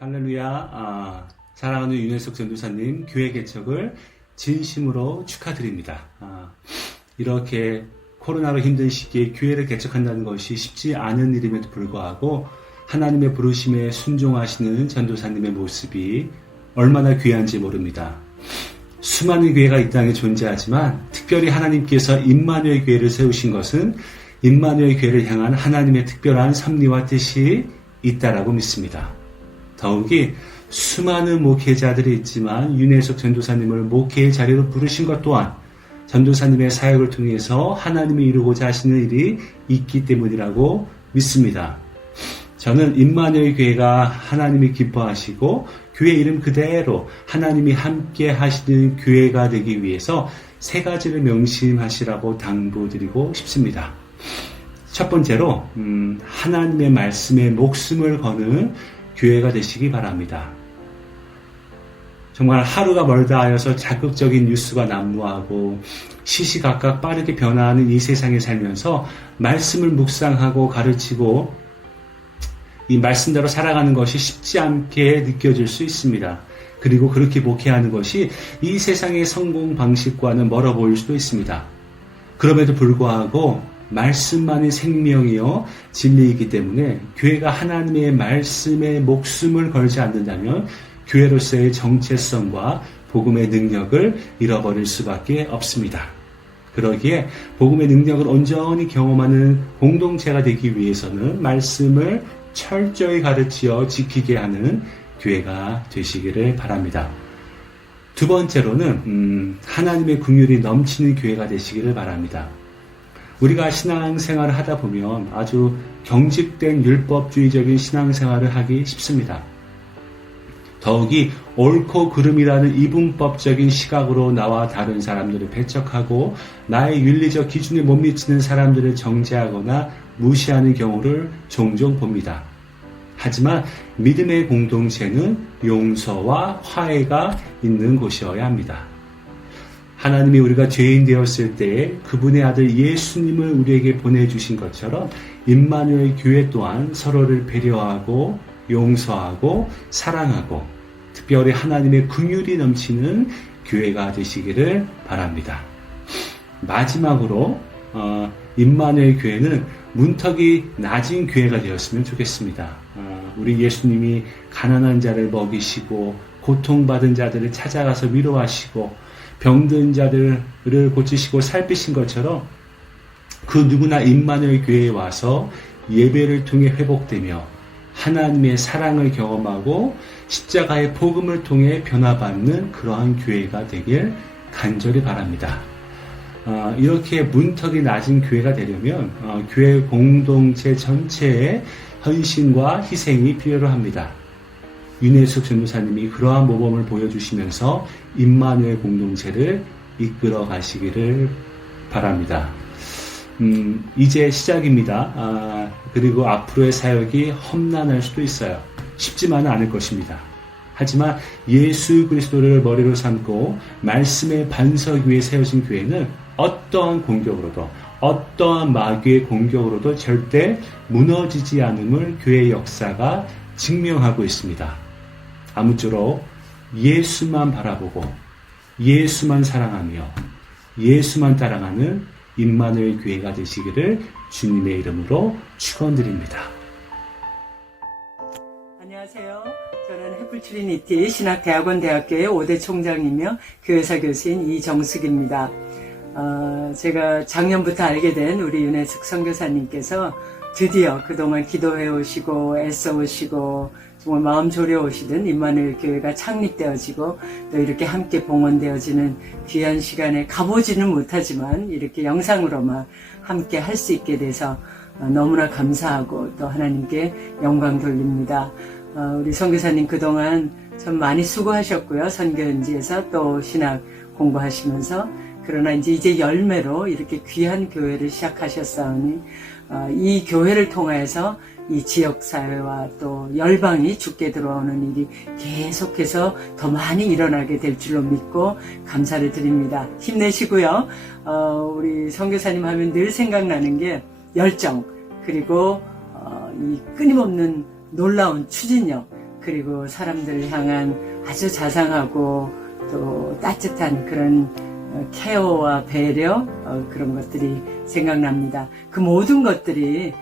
할렐루야. 아, 사랑하는 윤혜석 전도사님 교회 개척을 진심으로 축하드립니다. 아, 이렇게 코로나로 힘든 시기에 교회를 개척한다는 것이 쉽지 않은 일임에도 불구하고 하나님의 부르심에 순종하시는 전도사님의 모습이 얼마나 귀한지 모릅니다. 수많은 교회가 이 땅에 존재하지만 특별히 하나님께서 임마누엘 교회를 세우신 것은 임마누엘 교회를 향한 하나님의 특별한 섭리와 뜻이 있다라고 믿습니다. 더욱이 수많은 목회자들이 있지만 윤혜석 전도사님을 목회의 자리로 부르신 것 또한 전도사님의 사역을 통해서 하나님이 이루고자 하시는 일이 있기 때문이라고 믿습니다. 저는 임마누엘 교회가 하나님이 기뻐하시고 교회 이름 그대로 하나님이 함께 하시는 교회가 되기 위해서 세 가지를 명심하시라고 당부드리고 싶습니다. 첫 번째로 음, 하나님의 말씀에 목숨을 거는 교회가 되시기 바랍니다. 정말 하루가 멀다 하여서 자극적인 뉴스가 난무하고 시시각각 빠르게 변화하는 이 세상에 살면서 말씀을 묵상하고 가르치고 이 말씀대로 살아가는 것이 쉽지 않게 느껴질 수 있습니다. 그리고 그렇게 목회하는 것이 이 세상의 성공 방식과는 멀어 보일 수도 있습니다. 그럼에도 불구하고 말씀만이 생명이요 진리이기 때문에 교회가 하나님의 말씀에 목숨을 걸지 않는다면 교회로서의 정체성과 복음의 능력을 잃어버릴 수밖에 없습니다. 그러기에 복음의 능력을 온전히 경험하는 공동체가 되기 위해서는 말씀을 철저히 가르치어 지키게 하는 교회가 되시기를 바랍니다. 두 번째로는 음, 하나님의 긍휼이 넘치는 교회가 되시기를 바랍니다. 우리가 신앙생활을 하다 보면 아주 경직된 율법주의적인 신앙생활을 하기 쉽습니다. 더욱이 옳고 그름이라는 이분법적인 시각으로 나와 다른 사람들을 배척하고 나의 윤리적 기준에 못 미치는 사람들을 정죄하거나 무시하는 경우를 종종 봅니다. 하지만 믿음의 공동체는 용서와 화해가 있는 곳이어야 합니다. 하나님이 우리가 죄인 되었을 때 그분의 아들 예수님을 우리에게 보내주신 것처럼 임마누엘 교회 또한 서로를 배려하고 용서하고 사랑하고 특별히 하나님의 긍휼이 넘치는 교회가 되시기를 바랍니다. 마지막으로 어, 임마누엘 교회는 문턱이 낮은 교회가 되었으면 좋겠습니다. 어, 우리 예수님이 가난한 자를 먹이시고 고통받은 자들을 찾아가서 위로하시고 병든 자들을 고치시고 살피신 것처럼 그 누구나 임마누엘 교회에 와서 예배를 통해 회복되며 하나님의 사랑을 경험하고 십자가의 복음을 통해 변화받는 그러한 교회가 되길 간절히 바랍니다. 어, 이렇게 문턱이 낮은 교회가 되려면 어, 교회 공동체 전체의 헌신과 희생이 필요로 합니다. 윤혜숙 전무사님이 그러한 모범을 보여주시면서 임마누엘 공동체를 이끌어 가시기를 바랍니다. 음, 이제 시작입니다. 아, 그리고 앞으로의 사역이 험난할 수도 있어요. 쉽지만은 않을 것입니다. 하지만 예수 그리스도를 머리로 삼고 말씀의 반석 위에 세워진 교회는 어떠한 공격으로도 어떠한 마귀의 공격으로도 절대 무너지지 않음을 교회의 역사가 증명하고 있습니다. 아무쪼록 예수만 바라보고 예수만 사랑하며 예수만 따라가는 임마누엘 교회가 되시기를 주님의 이름으로 축원드립니다. 안녕하세요. 저는 해플 트리니티 신학대학원 대학교의 5대 총장이며 교회사 교수인 이정숙입니다. 어, 제가 작년부터 알게 된 우리 윤혜숙 선교사님께서 드디어 그동안 기도해 오시고 애써 오시고 정말 마음 졸여 오시던 임마누엘 교회가 창립되어지고 또 이렇게 함께 봉헌되어지는 귀한 시간에 가보지는 못하지만 이렇게 영상으로만 함께 할 수 있게 돼서 어, 너무나 감사하고 또 하나님께 영광 돌립니다. 어, 우리 선교사님 그동안 참 많이 수고하셨고요. 선교연지에서 또 신학 공부하시면서 그러나 이제 이제 열매로 이렇게 귀한 교회를 시작하셨사오니 어, 이 교회를 통해서 이 지역 사회와 또 열방이 죽게 들어오는 일이 계속해서 더 많이 일어나게 될 줄로 믿고 감사를 드립니다. 힘내시고요. 어, 우리 선교사님 하면 늘 생각나는 게 열정 그리고 어, 이 끊임없는 놀라운 추진력 그리고 사람들을 향한 아주 자상하고 또 따뜻한 그런 어, 케어와 배려 어, 그런 것들이 생각납니다. 그 모든 것들이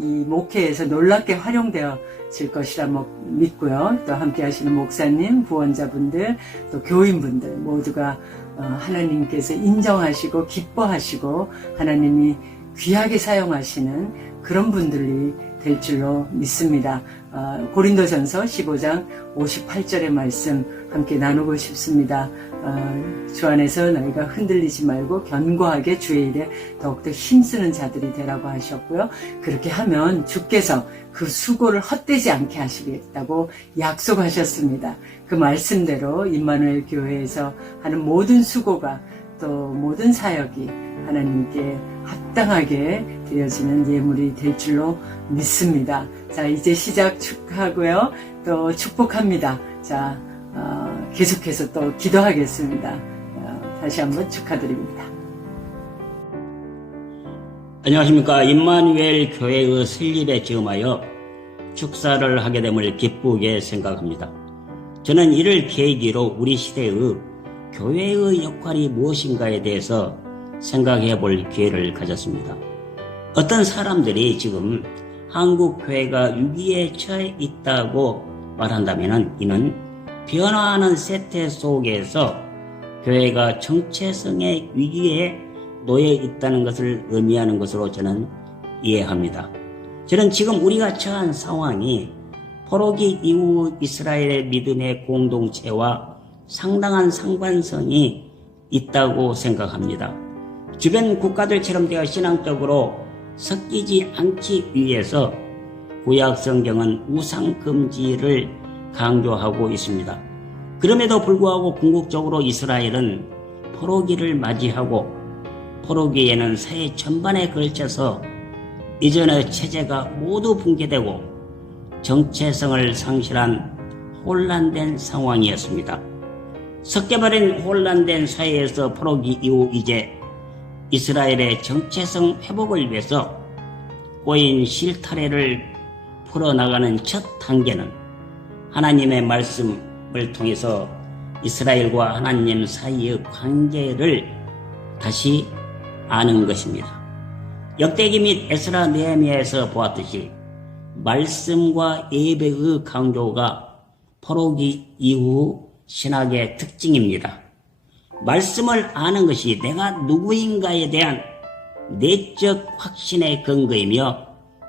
이 목회에서 놀랍게 활용되어질 것이라 뭐 믿고요. 또 함께 하시는 목사님, 부원자분들, 또 교인분들 모두가 어, 하나님께서 인정하시고 기뻐하시고 하나님이 귀하게 사용하시는 그런 분들이 될 줄로 믿습니다. 어, 고린도전서 15장 58절의 말씀 함께 나누고 싶습니다. 어, 주 안에서 너희가 흔들리지 말고 견고하게 주의 일에 더욱더 힘쓰는 자들이 되라고 하셨고요. 그렇게 하면 주께서 그 수고를 헛되지 않게 하시겠다고 약속하셨습니다. 그 말씀대로 임마누엘 교회에서 하는 모든 수고가 또 모든 사역이 하나님께 합당하게 되어지는 예물이 될 줄로 믿습니다. 자, 이제 시작 축하하고요. 또 축복합니다. 자, 어, 계속해서 또 기도하겠습니다. 어, 다시 한번 축하드립니다. 안녕하십니까. 임마누엘 교회의 설립에 즈음하여 축사를 하게 됨을 기쁘게 생각합니다. 저는 이를 계기로 우리 시대의 교회의 역할이 무엇인가에 대해서 생각해 볼 기회를 가졌습니다. 어떤 사람들이 지금 한국 교회가 위기에 처해 있다고 말한다면 이는 변화하는 세태 속에서 교회가 정체성의 위기에 놓여 있다는 것을 의미하는 것으로 저는 이해합니다. 저는 지금 우리가 처한 상황이 포로기 이후 이스라엘의 믿음의 공동체와 상당한 상관성이 있다고 생각합니다. 주변 국가들처럼 되어 신앙적으로 섞이지 않기 위해서 구약 성경은 우상 금지를 강조하고 있습니다. 그럼에도 불구하고 궁극적으로 이스라엘은 포로기를 맞이하고 포로기에는 사회 전반에 걸쳐서 이전의 체제가 모두 붕괴되고 정체성을 상실한 혼란된 상황이었습니다. 섞여버린 혼란된 사회에서 포로기 이후 이제 이스라엘의 정체성 회복을 위해서 꼬인 실타래를 풀어나가는 첫 단계는 하나님의 말씀을 통해서 이스라엘과 하나님 사이의 관계를 다시 아는 것입니다. 역대기 및 에스라 네헤미야에서 보았듯이 말씀과 예배의 강조가 포로기 이후 신학의 특징입니다. 말씀을 아는 것이 내가 누구인가에 대한 내적 확신의 근거이며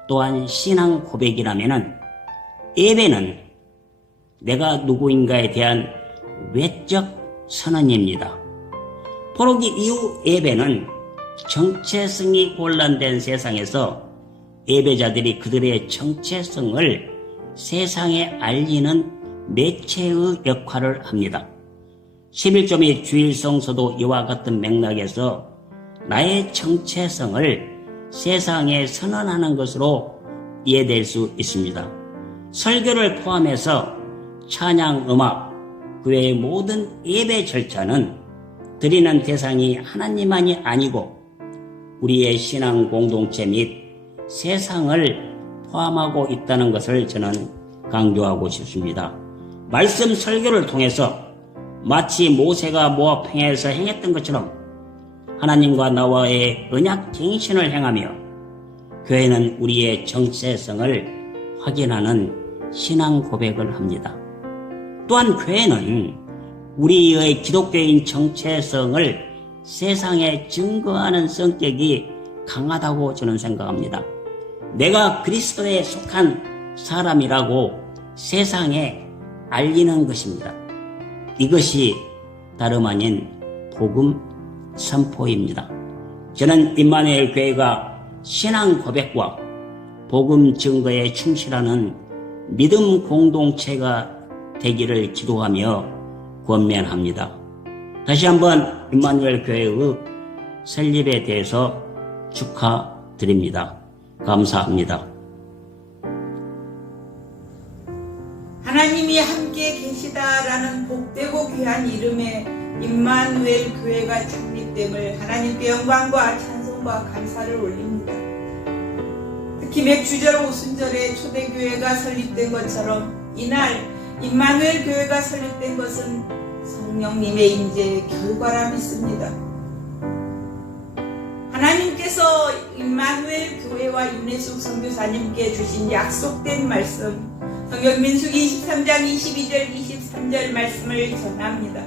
또한 신앙 고백이라면 예배는 내가 누구인가에 대한 외적 선언입니다. 포로기 이후 예배는 정체성이 혼란된 세상에서 예배자들이 그들의 정체성을 세상에 알리는 매체의 역할을 합니다. 11조 및 주일 성서도 이와 같은 맥락에서 나의 정체성을 세상에 선언하는 것으로 이해될 수 있습니다. 설교를 포함해서 찬양 음악, 그 외의 모든 예배 절차는 드리는 대상이 하나님만이 아니고 우리의 신앙 공동체 및 세상을 포함하고 있다는 것을 저는 강조하고 싶습니다. 말씀 설교를 통해서 마치 모세가 모압 평야에서 행했던 것처럼 하나님과 나와의 언약 갱신을 행하며 교회는 우리의 정체성을 확인하는 신앙 고백을 합니다. 또한 교회는 우리의 기독교인 정체성을 세상에 증거하는 성격이 강하다고 저는 생각합니다. 내가 그리스도에 속한 사람이라고 세상에 알리는 것입니다. 이것이 다름 아닌 복음 선포입니다. 저는 임마누엘 교회가 신앙 고백과 복음 증거에 충실하는 믿음 공동체가 되기를 기도하며 권면합니다. 다시 한번 임마누엘 교회의 설립에 대해서 축하드립니다. 감사합니다. 하나님이 함께 계시다라는 복되고 귀한 이름의 임마누엘 교회가 창립됨을 하나님께 영광과 찬송과 감사를 올립니다. 특히 맥주절 오순절에 초대교회가 설립된 것처럼 이날 임마누엘 교회가 설립된 것은 성령님의 임재의 결과라 믿습니다. 하나님께서 임마누엘 교회와 윤혜숙 선교사님께 주신 약속된 말씀 성경 민수기 23장 22절 23절 말씀을 전합니다.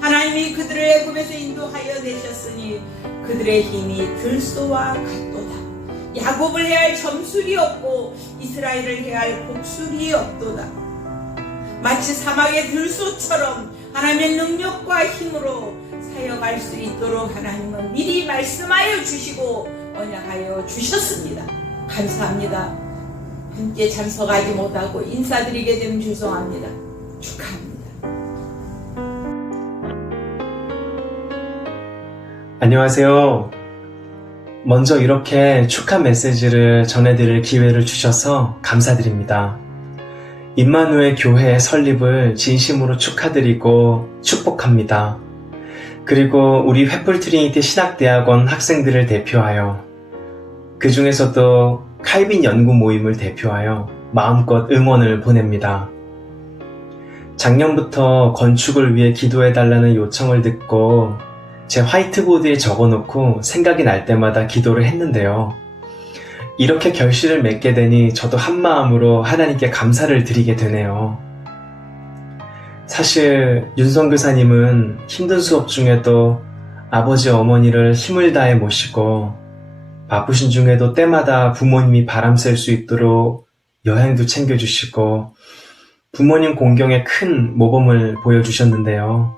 하나님이 그들을 애굽에서 인도하여 내셨으니 그들의 힘이 들소와 같도다. 야곱을 해할 점술이 없고 이스라엘을 해할 복술이 없도다. 마치 사막의 들소처럼 하나님의 능력과 힘으로 사역할 수 있도록 하나님은 미리 말씀하여 주시고 언약하여 주셨습니다. 감사합니다. 함께 참석하지 못하고 인사드리게 되면 죄송합니다. 축하합니다. 안녕하세요. 먼저 이렇게 축하 메시지를 전해드릴 기회를 주셔서 감사드립니다. 임마누엘 교회 설립을 진심으로 축하드리고 축복합니다. 그리고 우리 횃불 트리니티 신학대학원 학생들을 대표하여 그 중에서도 칼빈 연구 모임을 대표하여 마음껏 응원을 보냅니다. 작년부터 건축을 위해 기도해달라는 요청을 듣고 제 화이트보드에 적어놓고 생각이 날 때마다 기도를 했는데요. 이렇게 결실을 맺게 되니 저도 한 마음으로 하나님께 감사를 드리게 되네요. 사실 윤성 교사님은 힘든 수업 중에도 아버지 어머니를 힘을 다해 모시고 바쁘신 중에도 때마다 부모님이 바람 쐴 수 있도록 여행도 챙겨주시고 부모님 공경에 큰 모범을 보여주셨는데요.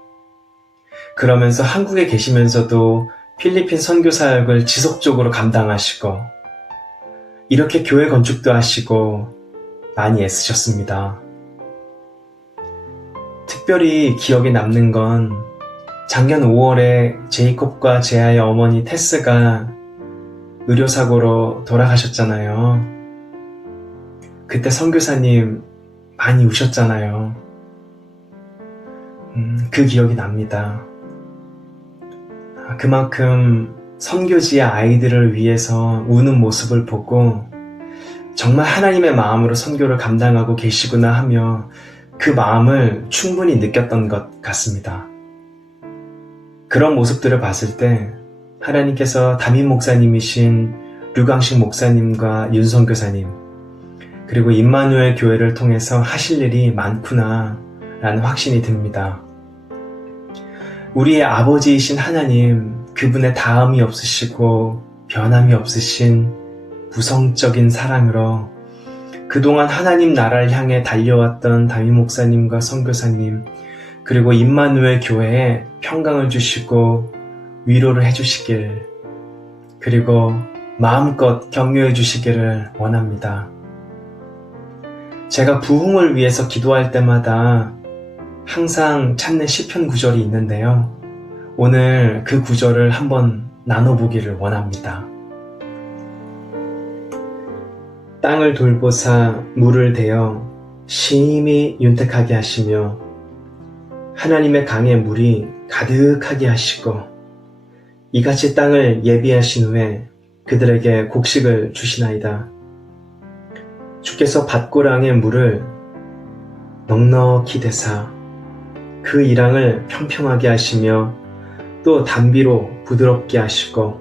그러면서 한국에 계시면서도 필리핀 선교 사역을 지속적으로 감당하시고 이렇게 교회 건축도 하시고 많이 애쓰셨습니다. 특별히 기억에 남는 건 작년 5월에 제이콥과 제아의 어머니 테스가 의료사고로 돌아가셨잖아요. 그때 선교사님 많이 우셨잖아요. 음, 그 기억이 납니다. 그만큼 선교지의 아이들을 위해서 우는 모습을 보고 정말 하나님의 마음으로 선교를 감당하고 계시구나 하며 그 마음을 충분히 느꼈던 것 같습니다. 그런 모습들을 봤을 때 하나님께서 담임 목사님이신 류강식 목사님과 윤성 교사님 그리고 임마누엘 교회를 통해서 하실 일이 많구나 라는 확신이 듭니다. 우리의 아버지이신 하나님, 그분의 다음이 없으시고 변함이 없으신 부성적인 사랑으로 그동안 하나님 나라를 향해 달려왔던 담임 목사님과 선교사님, 그리고 임마누엘 교회에 평강을 주시고 위로를 해주시길, 그리고 마음껏 격려해 주시기를 원합니다. 제가 부흥을 위해서 기도할 때마다 항상 찾는 시편 구절이 있는데요. 오늘 그 구절을 한번 나눠보기를 원합니다. 땅을 돌보사 물을 대어 심히 윤택하게 하시며 하나님의 강의 물이 가득하게 하시고 이같이 땅을 예비하신 후에 그들에게 곡식을 주시나이다. 주께서 밭고랑의 물을 넉넉히 대사 그 이랑을 평평하게 하시며 또 담비로 부드럽게 하시고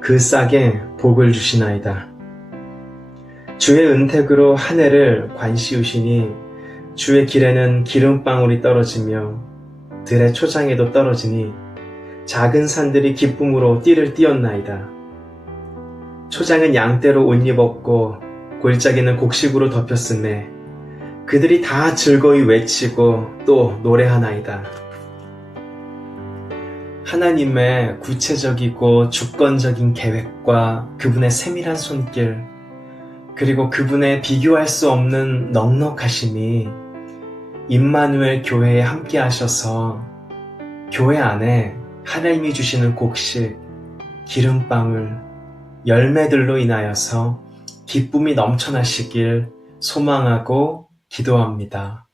그 싹에 복을 주시나이다. 주의 은택으로 하늘을 관시우시니 주의 길에는 기름방울이 떨어지며 들의 초장에도 떨어지니 작은 산들이 기쁨으로 띠를 띄었나이다. 초장은 양떼로 옷 입었고 골짜기는 곡식으로 덮였음에 그들이 다 즐거이 외치고 또 노래하나이다. 하나님의 구체적이고 주권적인 계획과 그분의 세밀한 손길, 그리고 그분의 비교할 수 없는 넉넉하심이 임마누엘 교회에 함께 하셔서 교회 안에 하나님이 주시는 곡식, 기름방울, 열매들로 인하여서 기쁨이 넘쳐나시길 소망하고 기도합니다.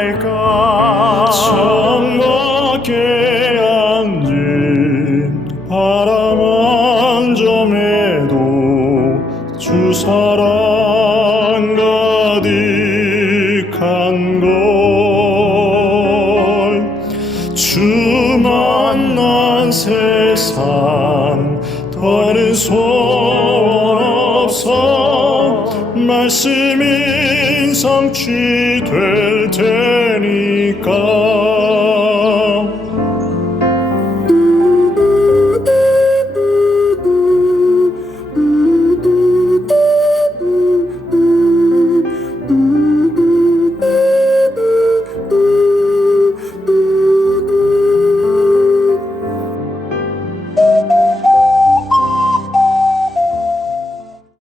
할까? 창밖에 앉은 바람 한 점에도 주 사랑 가득한 걸주 만난 세상 더는 소원 없어. 말씀인 테니까